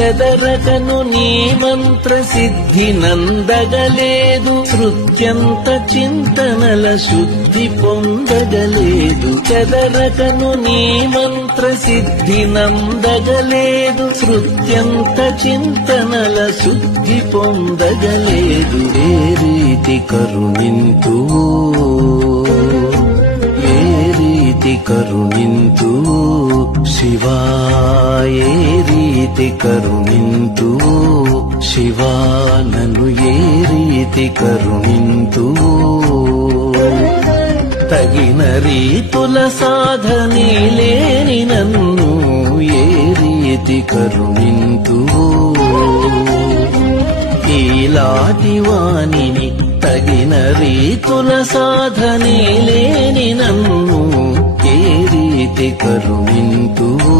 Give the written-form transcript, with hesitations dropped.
చెదరకను నీ మంత్ర సిద్ధి నందగలేదు, శృత్యంత చింతనల శుద్ధి పొందగలేదు. చెదరకను నీ మంత్ర సిద్ధి నందగలేదు, శృత్యంత చింతనల శుద్ధి పొందగలేదు. ఏ రీతి కరుణింతువో, ఏ రీతి కరుణింతువో శివా, ఏ రీతి కరుణింతువో శివా, నన్ను ఏ రీతి కరుణింతువో. తగిన రీతుల సాధనే లేని నన్ను ఏ రీతి కరుణింతువో. ఈలాటి వాణిని తగిన రీతుల సాధనే లేని నన్ను ఏ రీతి కరుణింతువో.